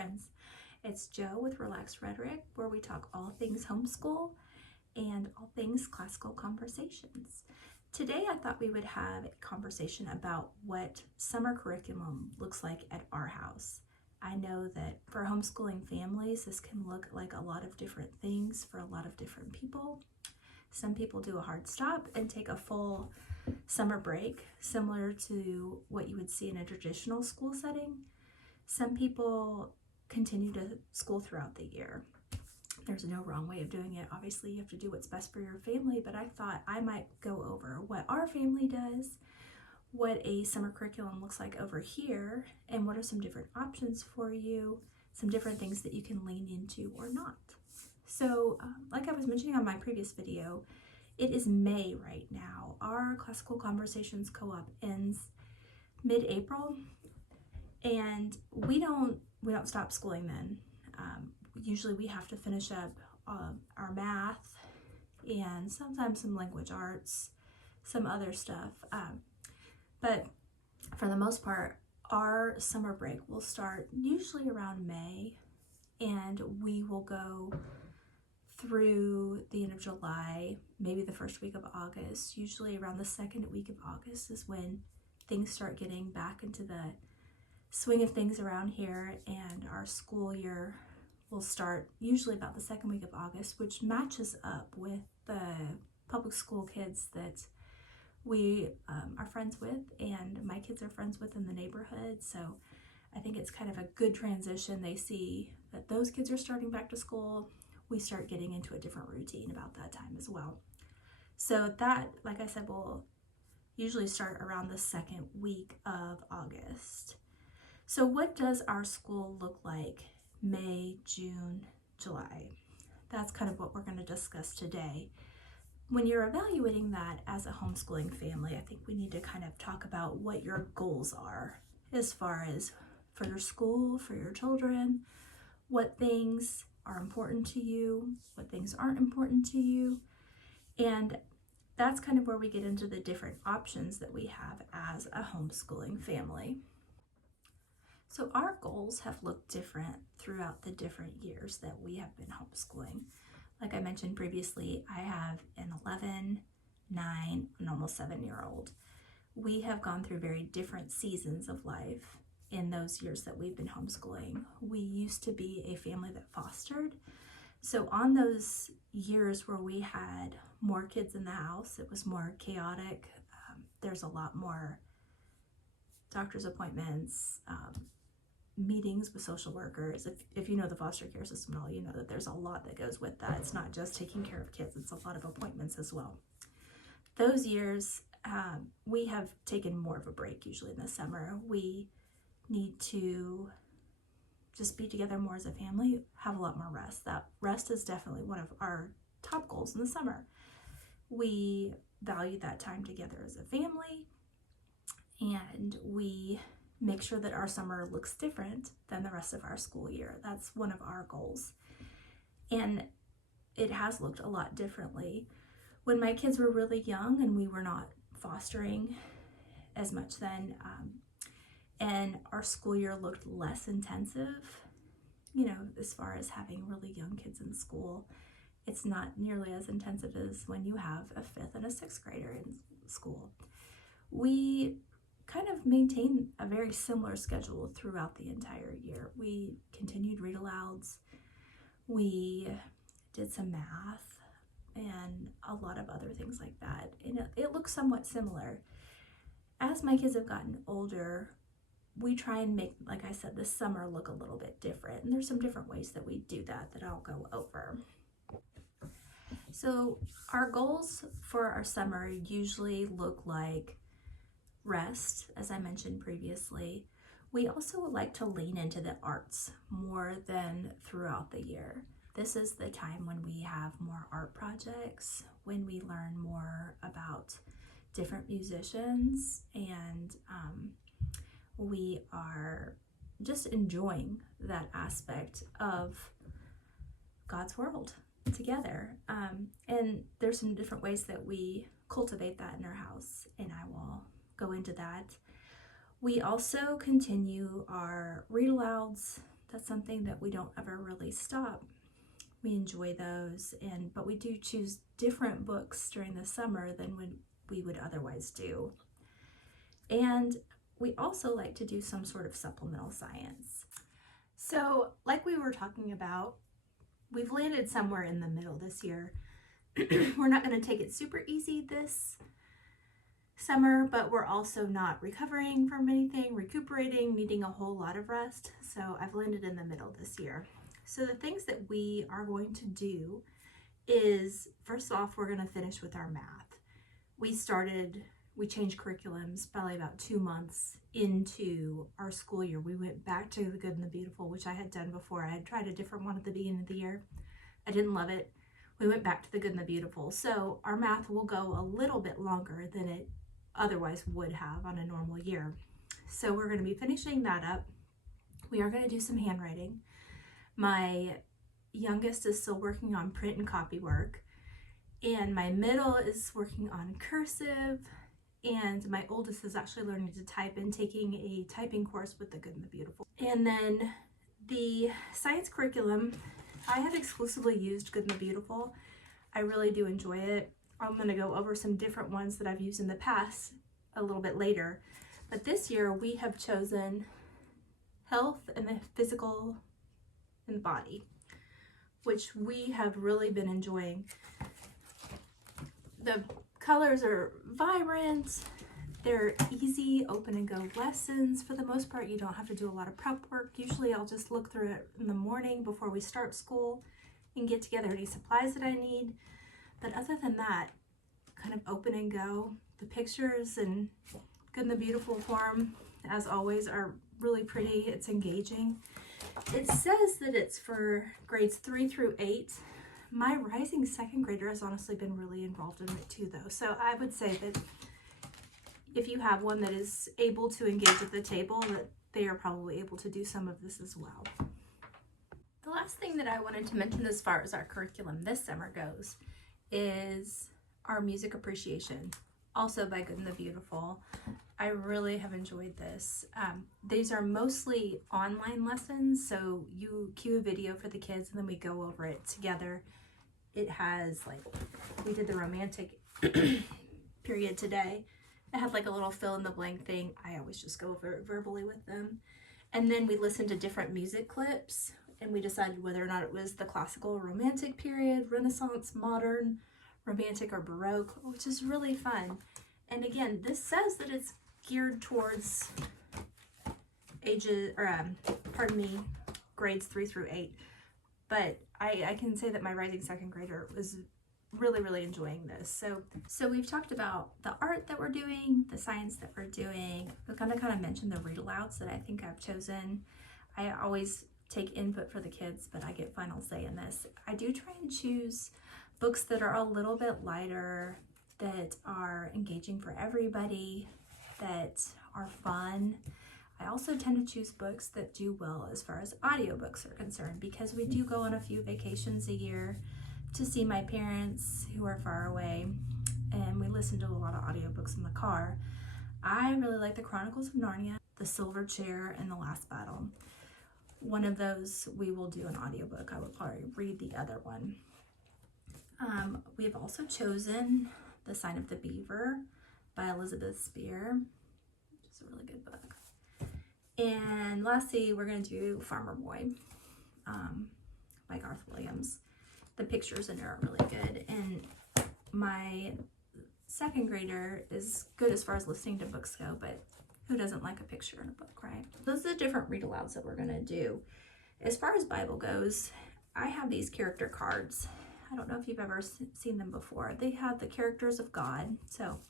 friends. It's Joe with Relaxed Rhetoric, where we talk all things homeschool and all things classical conversations. Today I thought we would have a conversation about what summer curriculum looks like at our house. I know that for homeschooling families, this can look like a lot of different things for a lot of different people. Some people do a hard stop and take a full summer break, similar to what you would see in a traditional school setting. Some people continue to school throughout the year. There's no wrong way of doing it. Obviously, you have to do what's best for your family, but I thought I might go over what our family does, what a summer curriculum looks like over here, and what are some different options for you, some different things that you can lean into or not. So, like I was mentioning on my previous video, it is May right now. Our Classical Conversations Co-op ends mid-April, and we don't stop schooling then. Usually we have to finish up our math and sometimes some language arts, some other stuff. But for the most part, our summer break will start usually around May, and we will go through the end of July, maybe the first week of August. Usually around the second week of August is when things start getting back into the swing of things around here, and our school year will start usually about the second week of August, which matches up with the public school kids that we are friends with and my kids are friends with in the neighborhood. So I think it's kind of a good transition. They see that those kids are starting back to school. We start getting into a different routine about that time as well. So that, like I said, will usually start around the second week of August. So what does our school look like May, June, July? That's kind of what we're going to discuss today. When you're evaluating that as a homeschooling family, I think we need to kind of talk about what your goals are as far as for your school, for your children, what things are important to you, what things aren't important to you. And that's kind of where we get into the different options that we have as a homeschooling family. So our goals have looked different throughout the different years that we have been homeschooling. Like I mentioned previously, I have an 11, 9, and almost 7-year-old. We have gone through very different seasons of life in those years that we've been homeschooling. We used to be a family that fostered. So on those years where we had more kids in the house, it was more chaotic. There's a lot more doctor's appointments, meetings with social workers. If you know the foster care system at all, you know that there's a lot that goes with that. It's not just taking care of kids, it's a lot of appointments as well. Those years, we have taken more of a break usually in the summer. We need to just be together more as a family, have a lot more rest. That rest is definitely one of our top goals in the summer. We value that time together as a family, and we make sure that our summer looks different than the rest of our school year. That's one of our goals. And it has looked a lot differently. When my kids were really young and we were not fostering as much then, and our school year looked less intensive, as far as having really young kids in school, it's not nearly as intensive as when you have a 5th and a 6th grader in school. We kind of maintain a very similar schedule throughout the entire year. We continued read-alouds, we did some math, and a lot of other things like that. And it looks somewhat similar. As my kids have gotten older, we try and make, like I said, this summer look a little bit different. And there's some different ways that we do that I'll go over. So our goals for our summer usually look like rest, as I mentioned previously. We also would like to lean into the arts more than throughout the year. This is the time when we have more art projects, when we learn more about different musicians, and we are just enjoying that aspect of God's world together. And there's some different ways that we cultivate that in our house, and I will go into that. We also continue our read-alouds That's something that we don't ever really stop. We enjoy those, but we do choose different books during the summer than when we would otherwise do. And we also like to do some sort of supplemental science. So like we were talking about, we've landed somewhere in the middle this year. We're not going to take it super easy this summer, but we're also not recovering from anything, recuperating, needing a whole lot of rest. So I've landed in the middle this year. So the things that we are going to do is, first off, we're going to finish with our math. We changed curriculums probably about 2 months into our school year. We went back to the Good and the Beautiful, which I had done before. I had tried a different one at the beginning of the year. I didn't love it. We went back to the Good and the Beautiful. So our math will go a little bit longer than it otherwise would have on a normal year. So we're going to be finishing that up. We are going to do some handwriting. My youngest is still working on print and copy work, and my middle is working on cursive, and my oldest is actually learning to type and taking a typing course with the Good and the Beautiful. And then the science curriculum, I have exclusively used Good and the Beautiful. I really do enjoy it. I'm going to go over some different ones that I've used in the past a little bit later. But this year we have chosen health and the physical and the body, which we have really been enjoying. The colors are vibrant. They're easy, open and go lessons. For the most part, you don't have to do a lot of prep work. Usually I'll just look through it in the morning before we start school and get together any supplies that I need. But other than that, kind of open and go. The pictures and Good and the Beautiful form, as always, are really pretty. It's engaging. It says that it's for grades 3 through 8. My rising second grader has honestly been really involved in it too, though. So I would say that if you have one that is able to engage at the table, that they are probably able to do some of this as well. The last thing that I wanted to mention as far as our curriculum this summer goes is our music appreciation, also by Good and the Beautiful. I really have enjoyed this. These are mostly online lessons, so you cue a video for the kids and then we go over it together. It has, like, we did the romantic period today. It had like a little fill in the blank thing. I always just go over it verbally with them. And then we listened to different music clips and we decided whether or not it was the classical romantic period, Renaissance, modern, romantic, or Baroque, which is really fun. And again, this says that it's geared towards grades 3 through 8. But I can say that my rising second grader was really enjoying this. So we've talked about the art that we're doing, the science that we're doing. I'm gonna kind of mention the read-alouds that I think I've chosen. I always take input for the kids, but I get final say in this. I do try and choose books that are a little bit lighter, that are engaging for everybody, that are fun. I also tend to choose books that do well as far as audiobooks are concerned, because we do go on a few vacations a year to see my parents who are far away, and we listen to a lot of audiobooks in the car. I really like the Chronicles of Narnia, The Silver Chair, and The Last Battle. One of those we will do an audiobook. I will probably read the other one. We have also chosen The Sign of the Beaver by Elizabeth Spear, which is a really good book. And lastly, we're going to do Farmer Boy by Garth Williams. The pictures in there are really good, and my second grader is good as far as listening to books go, but who doesn't like a picture in a book, right? Those are the different read-alouds that we're going to do. As far as Bible goes, I have these character cards. I don't know if you've ever seen them before. They have the characters of God. So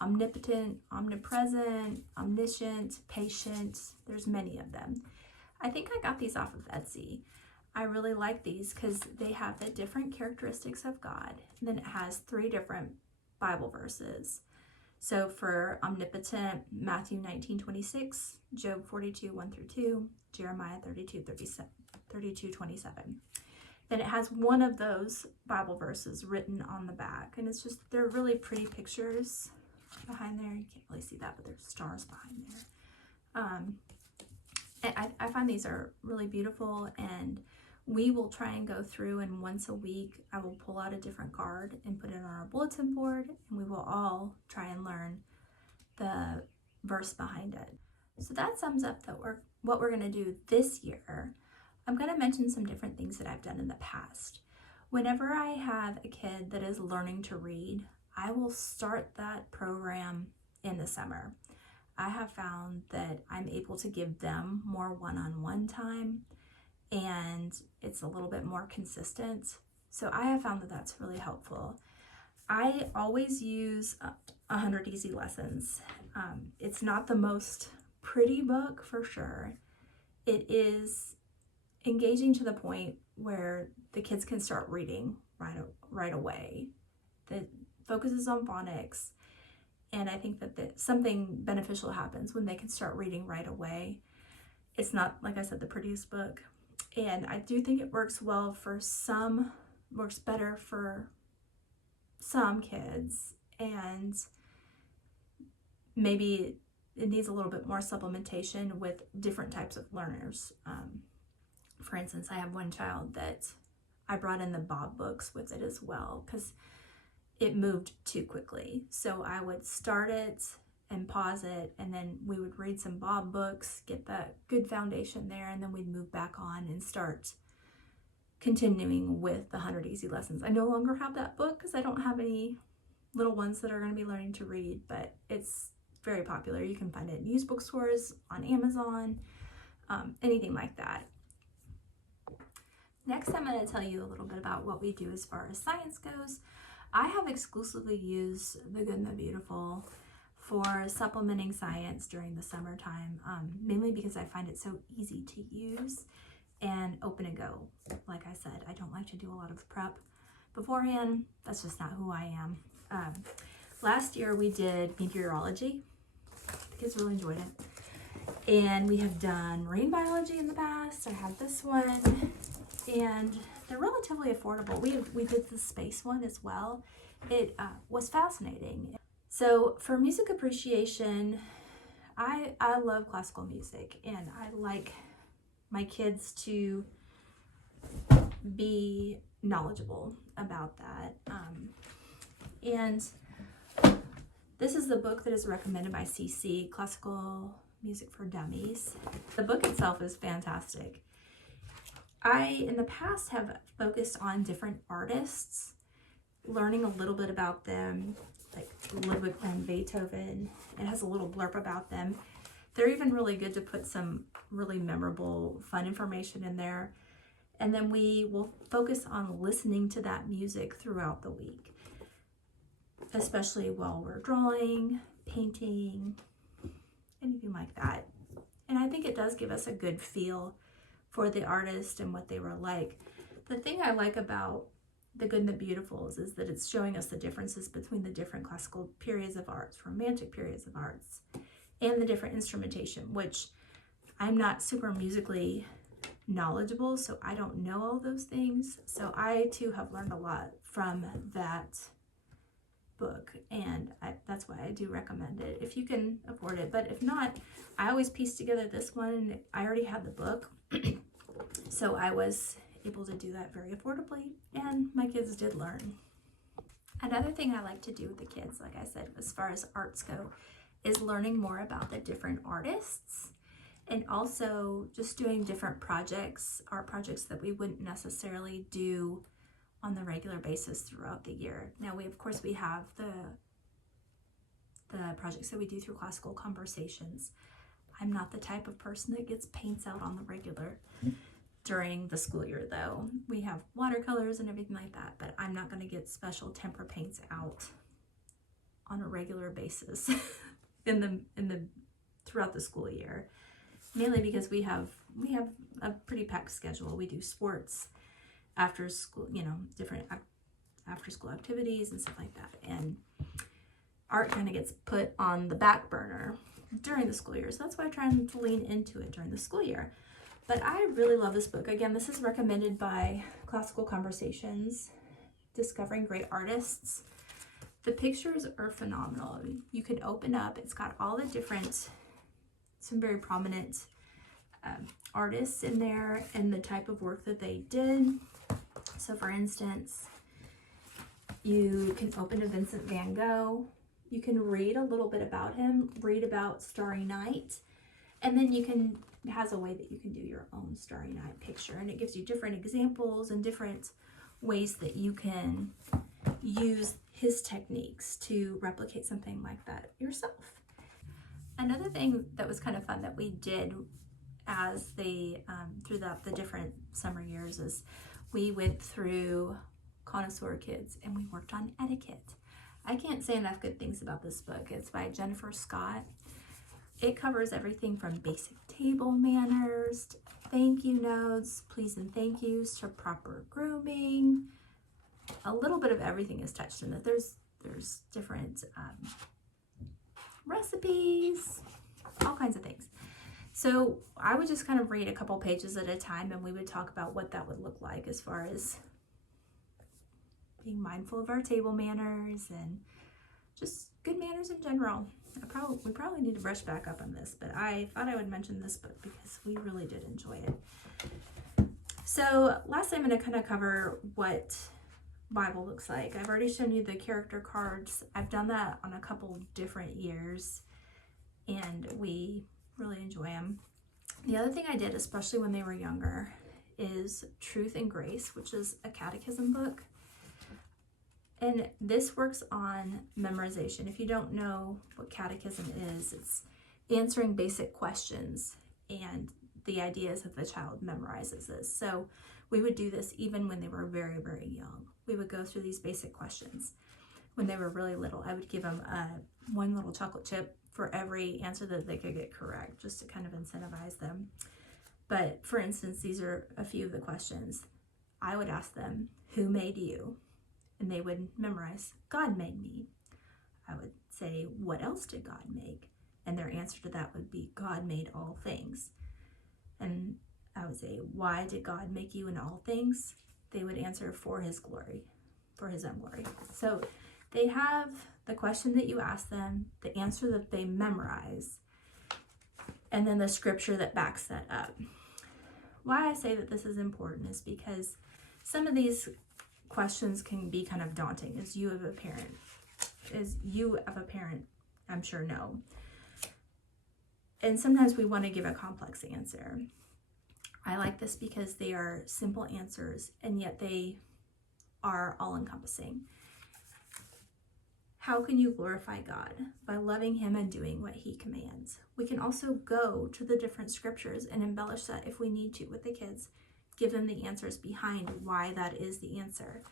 omnipotent, omnipresent, omniscient, patient. There's many of them. I think I got these off of Etsy. I really like these because they have the different characteristics of God. And then it has 3 different Bible verses. So for omnipotent, Matthew 19:26, Job 42:1-2, Jeremiah 32:27. Then it has one of those Bible verses written on the back, and they're really pretty pictures behind there. You can't really see that, but there's stars behind there. And I find these are really beautiful, and we will try and go through, and once a week I will pull out a different card and put it on our bulletin board, and we will all try and learn the verse behind it. So that sums up what we're going to do this year. I'm going to mention some different things that I've done in the past. Whenever I have a kid that is learning to read, I will start that program in the summer. I have found that I'm able to give them more one-on-one time, and it's a little bit more consistent. So I have found that that's really helpful. I always use 100 Easy Lessons. It's not the most pretty book for sure. It is engaging to the point where the kids can start reading right away. That focuses on phonics, and I think that something beneficial happens when they can start reading right away. It's not, like I said, the prettiest book, and I do think it works well for some, works better for some kids, and maybe it needs a little bit more supplementation with different types of learners. For instance, I have one child that I brought in the Bob books with it as well because it moved too quickly. So I would start it and pause it, and then we would read some Bob books, get that good foundation there, and then we'd move back on and start continuing with the 100 Easy Lessons. I no longer have that book because I don't have any little ones that are going to be learning to read, but it's very popular. You can find it in used bookstores, on Amazon, anything like that. Next, I'm going to tell you a little bit about what we do as far as science goes. I have exclusively used The Good and the Beautiful for supplementing science during the summertime, mainly because I find it so easy to use and open and go. Like I said, I don't like to do a lot of prep beforehand. That's just not who I am. Last year we did meteorology. The kids really enjoyed it. And we have done marine biology in the past. I have this one, and they're relatively affordable. We did the space one as well. It was fascinating. So for music appreciation, I love classical music, and I like my kids to be knowledgeable about that. And this is the book that is recommended by CC, Classical Music for Dummies. The book itself is fantastic. I, in the past, have focused on different artists, learning a little bit about them, like Ludwig van Beethoven. It has a little blurb about them. They're even really good to put some really memorable, fun information in there. And then we will focus on listening to that music throughout the week, especially while we're drawing, painting, anything like that. And I think it does give us a good feel for the artist and what they were like. The thing I like about The Good and the Beautiful is that it's showing us the differences between the different classical periods of arts, romantic periods of arts, and the different instrumentation, which I'm not super musically knowledgeable, so I don't know all those things. So I too have learned a lot from that book, and that's why I do recommend it if you can afford it. But if not, I always piece together this one, and I already had the book, so I was able to do that very affordably, and my kids did learn. Another thing I like to do with the kids, like I said, as far as arts go, is learning more about the different artists, and also just doing different projects, art projects that we wouldn't necessarily do on the regular basis throughout the year. Now, we have the projects that we do through Classical Conversations. I'm not the type of person that gets paints out on the regular during the school year, though. We have watercolors and everything like that, but I'm not going to get special tempera paints out on a regular basis throughout the school year, mainly because we have a pretty packed schedule. We do sports, after school, different after school activities and stuff like that, and art kind of gets put on the back burner during the school year. So that's why I try to lean into it during the school year. But I really love this book. Again, this is recommended by Classical Conversations, Discovering Great Artists. The pictures are phenomenal. You can open up, it's got all the different, some very prominent artists in there and the type of work that they did. So for instance, you can open to Vincent van Gogh. You can read a little bit about him, read about Starry Night, and then it has a way that you can do your own Starry Night picture, and it gives you different examples and different ways that you can use his techniques to replicate something like that yourself. Another thing that was kind of fun that we did as throughout the different summer years is we went through Connoisseur Kids and we worked on etiquette. I can't say enough good things about this book. It's by Jennifer Scott. It covers everything from basic table manners, to thank you notes, please and thank yous, to proper grooming. A little bit of everything is touched in it. There's different recipes, all kinds of things. So I would just kind of read a couple pages at a time, and we would talk about what that would look like as far as being mindful of our table manners and just good manners in general. We probably need to brush back up on this, but I thought I would mention this book because we really did enjoy it. So lastly, I'm going to kind of cover what Bible looks like. I've already shown you the character cards. I've done that on a couple different years, and we really enjoy them. The other thing I did, especially when they were younger, is Truth and Grace, which is a catechism book. And this works on memorization. If you don't know what catechism is, it's answering basic questions, and the idea is that the child memorizes this. So we would do this even when they were very, very young. We would go through these basic questions. When they were really little, I would give them one little chocolate chip for every answer that they could get correct, just to kind of incentivize them. But for instance, these are a few of the questions. I would ask them, who made you? And they would memorize, God made me. I would say, what else did God make? And their answer to that would be, God made all things. And I would say, why did God make you in all things? They would answer, for his glory, for his own glory. So they have the question that you ask them, the answer that they memorize, and then the scripture that backs that up. Why I say that this is important is because some of these questions can be kind of daunting as you of a parent, I'm sure know. And sometimes we want to give a complex answer. I like this because they are simple answers, and yet they are all-encompassing. How can you glorify God? By loving him and doing what he commands. We can also go to the different scriptures and embellish that if we need to with the kids, give them the answers behind why that is the answer.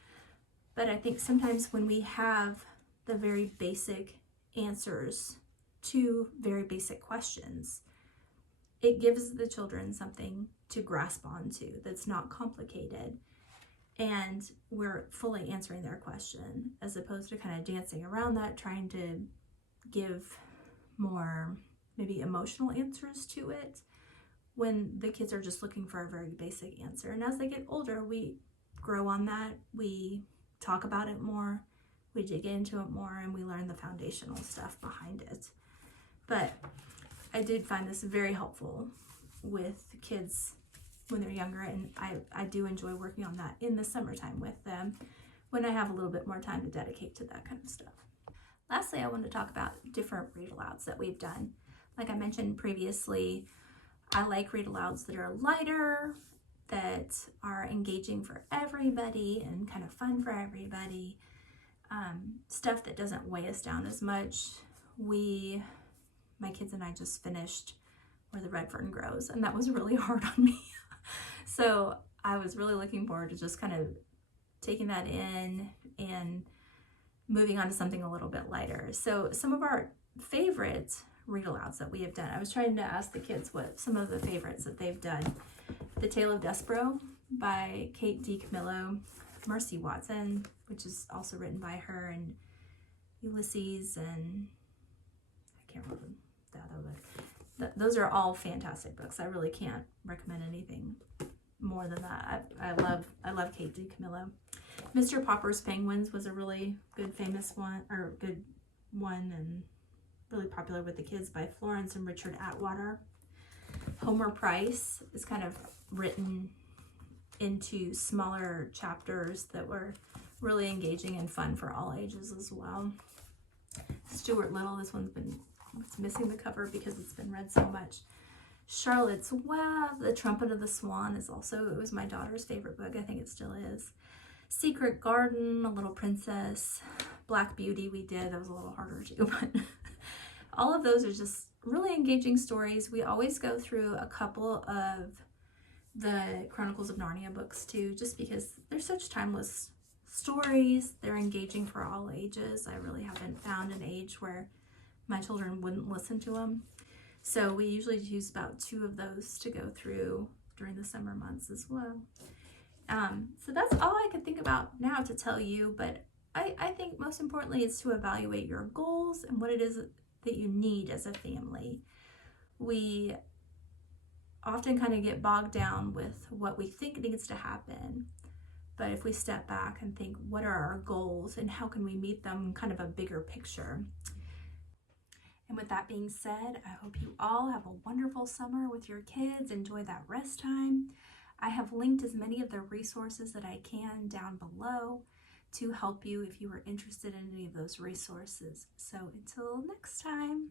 But I think sometimes when we have the very basic answers to very basic questions, it gives the children something to grasp onto that's not complicated, and we're fully answering their question, as opposed to kind of dancing around that, trying to give more maybe emotional answers to it, when the kids are just looking for a very basic answer. And as they get older, we grow on that, we talk about it more, we dig into it more, and we learn the foundational stuff behind it. But I did find this very helpful with kids when they're younger, and I do enjoy working on that in the summertime with them when I have a little bit more time to dedicate to that kind of stuff. Lastly, I want to talk about different read-alouds that we've done. Like I mentioned previously, I like read-alouds that are lighter, that are engaging for everybody and kind of fun for everybody. Stuff that doesn't weigh us down as much. My kids and I just finished Where the Red Fern Grows, and that was really hard on me. So I was really looking forward to just kind of taking that in and moving on to something a little bit lighter. So some of our favorite read-alouds that we have done, I was trying to ask the kids what some of the favorites that they've done. The Tale of Despereaux by Kate D. Camillo, Mercy Watson, which is also written by her, and Ulysses, and I can't remember the other book. Those are all fantastic books. I really can't recommend anything more than that. I love Kate D. Camillo. Mr. Popper's Penguins was a really good one, and really popular with the kids, by Florence and Richard Atwater. Homer Price is kind of written into smaller chapters that were really engaging and fun for all ages as well. Stuart Little, this one's it's missing the cover because it's been read so much. Charlotte's Web, The Trumpet of the Swan it was my daughter's favorite book. I think it still is. Secret Garden, A Little Princess, Black Beauty we did. That was a little harder too, but all of those are just really engaging stories. We always go through a couple of the Chronicles of Narnia books too, just because they're such timeless stories. They're engaging for all ages. I really haven't found an age where my children wouldn't listen to them. So we usually choose about 2 of those to go through during the summer months as well. So that's all I can think about now to tell you, but I think most importantly is to evaluate your goals and what it is that you need as a family. We often kind of get bogged down with what we think needs to happen, but if we step back and think, what are our goals and how can we meet them in kind of a bigger picture? And with that being said, I hope you all have a wonderful summer with your kids. Enjoy that rest time. I have linked as many of the resources that I can down below to help you if you are interested in any of those resources. So until next time.